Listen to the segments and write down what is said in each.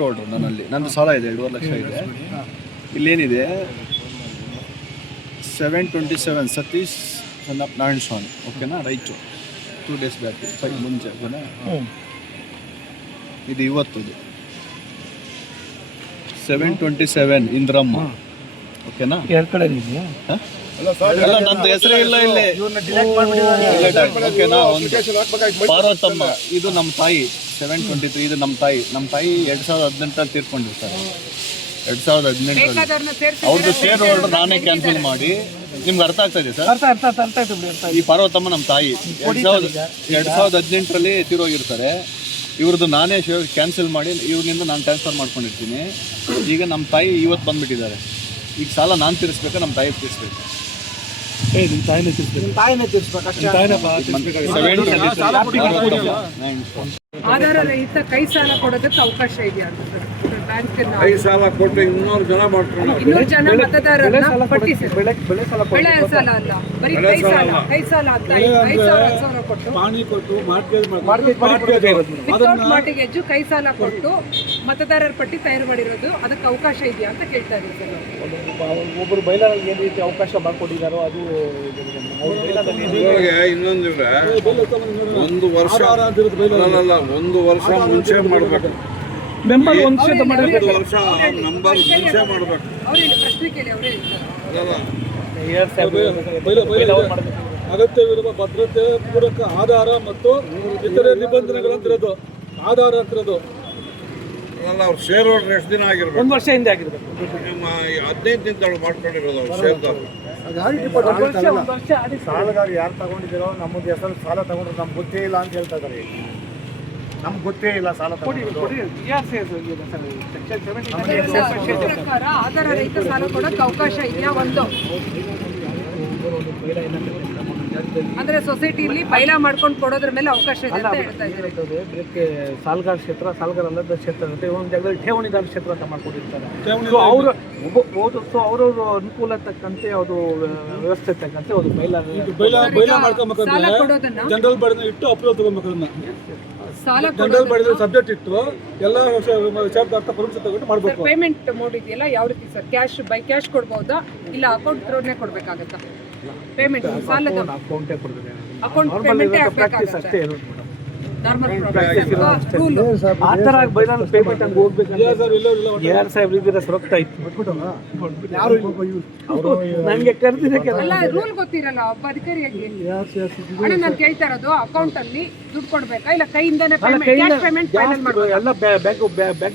Road ನನ್ನಲ್ಲಿ ನಂದು ಸಾಲ ಇದೆ 2.5 ಲಕ್ಷ ಇದೆ. ಇಲ್ಲೇನಿದೆ 727 ಸತೀಶ್ ಸನ್ ಆಫ್ ನಾರಾಯಣ ಸ್ವಾಮಿ, ಓಕೆನಾ, ರೈಟು 2 ಡೇಸ್ ಬ್ಯಾಕ್ 5 ಮುಂಚೆ, ಓಕೆನಾ. ಇದು ಇವತ್ತು 727 ಇಂದ್ರಮ್ಮ, ಓಕೆನಾ. ಎರಡು ಕಡೆ ಇದೆಯಾ? ಅಲ್ಲ, ನಂದು ಹೆಸರೇ ಇಲ್ಲ ಇಲ್ಲಿ, ಓಕೆನಾ. ಒಂದು ಪಾರ್ವತಮ್ಮ, ಇದು ನಮ್ಮ ತಾಯಿ 723, ಇದು ನಮ್ಮ ತಾಯಿ 2018 ತೀರ್ಕೊಂಡಿರ್ತಾರೆ. 2018 ಅವ್ರದ್ದು ಶೇರ್ ಹೋಲ್ಡರ್ ನಾನೇ ಕ್ಯಾನ್ಸಲ್ ಮಾಡಿ, ನಿಮ್ಗೆ ಅರ್ಥ ಆಗ್ತಾ ಇದೆ ಸರ್? ಈ ಪಾರ್ವತಮ್ಮ ನಮ್ಮ ತಾಯಿ 2018 ತೀರೋಗಿರ್ತಾರೆ. ಇವ್ರದ್ದು ನಾನೇ ಶೇರ್ ಕ್ಯಾನ್ಸಲ್ ಮಾಡಿ ಇವ್ರನಿಂದ ನಾನು ಟ್ರಾನ್ಸ್ಫರ್ ಮಾಡ್ಕೊಂಡಿರ್ತೀನಿ. ಈಗ ನಮ್ಮ ತಾಯಿ ಇವತ್ತು ಬಂದುಬಿಟ್ಟಿದ್ದಾರೆ. ಈಗ ಸಾಲ ನಾನು ತೀರಿಸ್ಬೇಕಾ ನಮ್ಮ ತಾಯಿ ತೀರಿಸ್ಬೇಕು? ನಿಮ್ಮ ತಾಯಿನೇ ತೀರಿಸ್ಬೇಕು ಅಷ್ಟೇ. ಆಧಾರ ರಹಿತ ಕೈ ಸಾಲ ಕೊಡೋದಕ್ಕೆ ಅವಕಾಶ ಇದೆಯಾ ಅಂತ ಸರ್? ಕೈ ಸಾಲ ಕೊಟ್ಟು 200 ಜನ ಮಾಡ್ಕೊಂಡು 200 ಜನ ಮತದಾರರನ್ನ ಪಟ್ಟಿಸಿ, ಬೆಳೆ ಸಾಲ ಅಲ್ಲ, ಬರೀ ಕೈ ಸಾಲ ಅಂತ 5,000 ಕೊಟ್ಟು ಪಾಣಿ ಕೊಟ್ಟು ವಿತೌಟ್ ಮಾರ್ಟಿಗೇಜ್ ಕೈ ಸಾಲ ಕೊಟ್ಟು ಮತದಾರರ ಪಟ್ಟಿ ತಯಾರು ಮಾಡಿರೋದು, ಅದಕ್ಕೆ ಅವಕಾಶ ಇದೆಯಾ ಅಂತ ಕೇಳ್ತಾ ಇದ್ದೀವಿ ಸರ್. ಒಬ್ಬರು ಬೈಲಾರಲ್ಲಿ ಏನು ರೀತಿ ಅವಕಾಶ ಮಾಡಿಕೊಟ್ಟಿದ್ದಾರೋ ಅದು ಇನ್ನೊಂದಿದ್ರೆ 1 ವರ್ಷ ಅಲ್ಲ, 1 ವರ್ಷ ಮುಂಚೆ ಮಾಡಬೇಕು. ಮೆಂಬರ್ 1 ವರ್ಷ ನಂಬರ್ ಮುಂಚೆ ಮಾಡಬೇಕು. ಅವ್ರೇನು ಪ್ರಶ್ನೆ ಕೇಳಿ ಅವರೇ ಅಗತ್ಯವಿರುವ ಭದ್ರತೆ, ಪೂರಕ ಆಧಾರ ಮತ್ತು ಇತರೆ ನಿಬಂಧನೆಗಳಂತಿರೋದು ಆಧಾರ ಅಂತಿರೋದು. ಅಲ್ಲ, ಅವ್ರು ಶೇರ್ ಹೋಲ್ಡರ್ ಎಷ್ಟು ದಿನ ಆಗಿರ್ಬೇಕು? 1 ವರ್ಷ ಹಿಂದೆ ಆಗಿರ್ಬೇಕು. ನಿಮ್ಮ 15 ದಿನದೊಳಗೆ ಮಾಡ್ಕೊಂಡಿರೋದು ಅವ್ರು ಶೇರ್ದಾರರು. ಸಾಲಗಾರ ಯಾರು ತಗೊಂಡಿದ್ದೀರೋ ನಮ್ಮದು ಹೆಸರು ಸಾಲ ತಗೊಂಡ್ರು ನಮ್ಗೆ ಗೊತ್ತೇ ಇಲ್ಲ ಅಂತ ಹೇಳ್ತಾ ಇದ್ದಾರೆ. ನಮ್ಗೆ ಗೊತ್ತೇ ಇಲ್ಲ ಸಾಲ ತಗೊಂಡಿದ್ದು. ಪ್ರಕಾರ ಆಧಾರ ರಹಿತ ಸಾಲ ಕೊಡೋಕೆ ಅವಕಾಶ ಇದೆಯಾ? ಒಂದು ಅಂದ್ರೆ ಸೊಸೈಟಿಲಿ ಬೈಲಾ ಮಾಡ್ಕೊಂಡು ಕೊಡೋದ್ರ ಮೇಲೆ ಅವಕಾಶ ಇದೆ ಅಂತ ಹೇಳ್ತಾ ಇದ್ದಾರೆ. ಇದಕ್ಕೆ ಸಾಲಗಾರ ಕ್ಷೇತ್ರ, ಸಾಲಗಾರ ಅಲ್ಲದ ಕ್ಷೇತ್ರ ಇರುತ್ತೆ. ಒಂದು ಜಾಗದಲ್ಲಿ ಠೇವಣಿದಾರ ಕ್ಷೇತ್ರ ಅಂತ ಮಾಡ್ಕೊಂಡಿರ್ತಾರೆ. ಅವರು ಅವರವ್ರ ಅನುಕೂಲ ತಕ್ಕಂತೆ ಅದು ವ್ಯವಸ್ಥೆ ತಕ್ಕಂತೆ ಅದು ಬೈಲಾ ಮಾಡ್ಕೊಬೇಕಂದ್ರೆ ಜನರಲ್ ಬಾಡಿನ ಇಟ್ಟು ಅಪ್ರೂವಲ್ ತಗೋಬೇಕನ್ನ ಸಾಲ ಜನರಲ್ ಬಾಡಿದ ಸಬ್ಜೆಕ್ಟ್ ಇಟ್ಟು ಎಲ್ಲ ವಿಚಾರದಾರ್ಥ ಪರ್ಮಿಷನ್ ತಗೊಂಡು ಮಾಡಬೇಕು. ಪೇಮೆಂಟ್ ಮೋಡ್ ಇದೆಯಲ್ಲ, ಯಾವ ರೀತಿ ಸರ್? ಕ್ಯಾಶ್ ಬೈ ಕ್ಯಾಶ್ ಕೊಡ್ಬೋದಾ, ಇಲ್ಲ ಅಕೌಂಟ್ ಥ್ರೂನೇ ಕೊಡ್ಬೇಕಾಗತ್ತಾ? ಪೇಮೆಂಟ್ ಸಾಲದ ಅಕೌಂಟೇ ಕೊಡ್ಬೇಕು. ಅಕೌಂಟ್ ಪೇಮೆಂಟ್ ಪ್ರಾಕ್ಟೀಸ್ ಅಷ್ಟೇ ಇರೋದು ಮೇಡಮ್. ರೂಲ್ ಆ ಥರ ಬೈಲಾನ ಪೇಮೆಂಟ್ ಹಂಗೆ ಹೋಗ್ಬೇಕಂದ್ರೆ ಯಾರು ಸಾಹೇಬ್ರು ಇದ್ದೀರ ಸುರಕ್ಷಾ ಇತ್ತು ನನಗೆ ಕರೆದಿದ್ದಕ್ಕೆ ಅಲ್ಲ, ರೂಲ್ ಗೊತ್ತಿರಲ್ಲ ಒಬ್ಬ ಅಧಿಕಾರಿಯಾಗಿ. ಅಣ್ಣ ನಾನು ಕೇಳ್ತಾ ಇರೋದು, ಅಕೌಂಟ್ ಅಲ್ಲಿ ದುಡ್ಡು ಕೊಡ್ಬೇಕಾ, ಇಲ್ಲ ಕೈಯಿಂದಾನೆ ಕ್ಯಾಶ್ ಪೇಮೆಂಟ್ ಫೈನಲ್ ಮಾಡಬೇಕು? ಎಲ್ಲ ಬ್ಯಾಂಕ್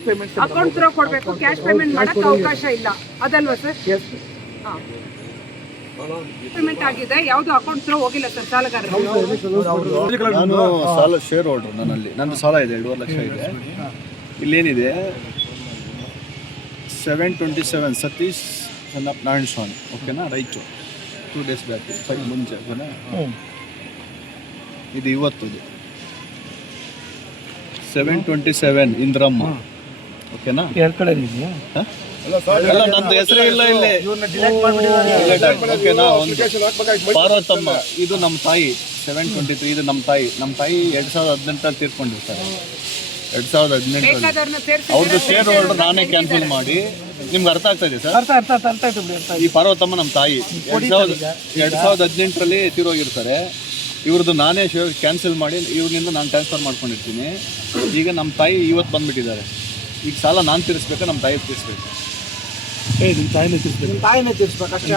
ಪೇಮೆಂಟ್ ಅಕೌಂಟ್ ಥ್ರೂ ಕೊಡಬೇಕು, ಕ್ಯಾಶ್ ಪೇಮೆಂಟ್ ಮಾಡಕ್ಕೆ ಅವಕಾಶ ಇಲ್ಲ, ಅದಲ್ವಾ ಸರ್? ಪೇಮೆಂಟ್ ಆಗಿದೆ, ಯಾವುದು ಅಕೌಂಟ್ ಥ್ರೂ ಹೋಗಿಲ್ಲ ಸರ್ ಸಾಲಗಾರರು. ನಾನು ಸಾಲ ಶೇರ್ ಹೋಲ್ಡರ್ ನನ್ನಲ್ಲಿ ನಂದು ಸಾಲ ಇದೆ 2.5 ಲಕ್ಷ ಇದೆ. ಇಲ್ಲೇನಿದೆ 727 ಸತೀಶ್ ಸನ್ ಆಫ್ ನಾರಾಯಣ ಸ್ವಾಮಿ, ಓಕೆನಾ, ರೈಟು 2 ಡೇಸ್ ಬ್ಯಾಕ್ 5 ಮುಂಚೆ, ಓಕೆನಾ. ಇದು ಇವತ್ತು 727 ಇಂದ್ರಮ್ಮ, ಓಕೆನಾ. ಎರಡು ಕಡೆ ಇದೆಯಾ? ಅಲ್ಲ, ನಂದು ಹೆಸರೇ ಇಲ್ಲ ಇಲ್ಲಿ, ಓಕೆನಾ. ಒಂದು ಪಾರ್ವತಮ್ಮ, ಇದು ನಮ್ಮ ತಾಯಿ 723, ಇದು ನಮ್ಮ ತಾಯಿ 2018 ತೀರ್ಕೊಂಡಿರ್ತಾರೆ. 2018 ಅವ್ರದ್ದು ಶೇರ್ ಹೋಲ್ಡರ್ ನಾನೇ ಕ್ಯಾನ್ಸಲ್ ಮಾಡಿ, ನಿಮ್ಗೆ ಅರ್ಥ ಆಗ್ತಾ ಇದೆ ಸರ್? ಈ ಪಾರ್ವತಮ್ಮ ನಮ್ಮ ತಾಯಿ 2018 ತೀರೋಗಿರ್ತಾರೆ. ಇವ್ರದ್ದು ನಾನೇ ಶೇರ್ ಕ್ಯಾನ್ಸಲ್ ಮಾಡಿ ಇವ್ರನಿಂದ ನಾನು ಟ್ರಾನ್ಸ್ಫರ್ ಮಾಡ್ಕೊಂಡಿರ್ತೀನಿ. ಈಗ ನಮ್ಮ ತಾಯಿ ಇವತ್ತು ಬಂದುಬಿಟ್ಟಿದ್ದಾರೆ. ಈಗ ಸಾಲ ನಾನು ತೀರಿಸ್ಬೇಕಾ ನಮ್ಮ ತಾಯಿ ತೀರಿಸ್ಬೇಕು? ನಿಮ್ಮ ತಾಯಿನೇ ತೀರಿಸ್ಬೇಕು ಅಷ್ಟೇ.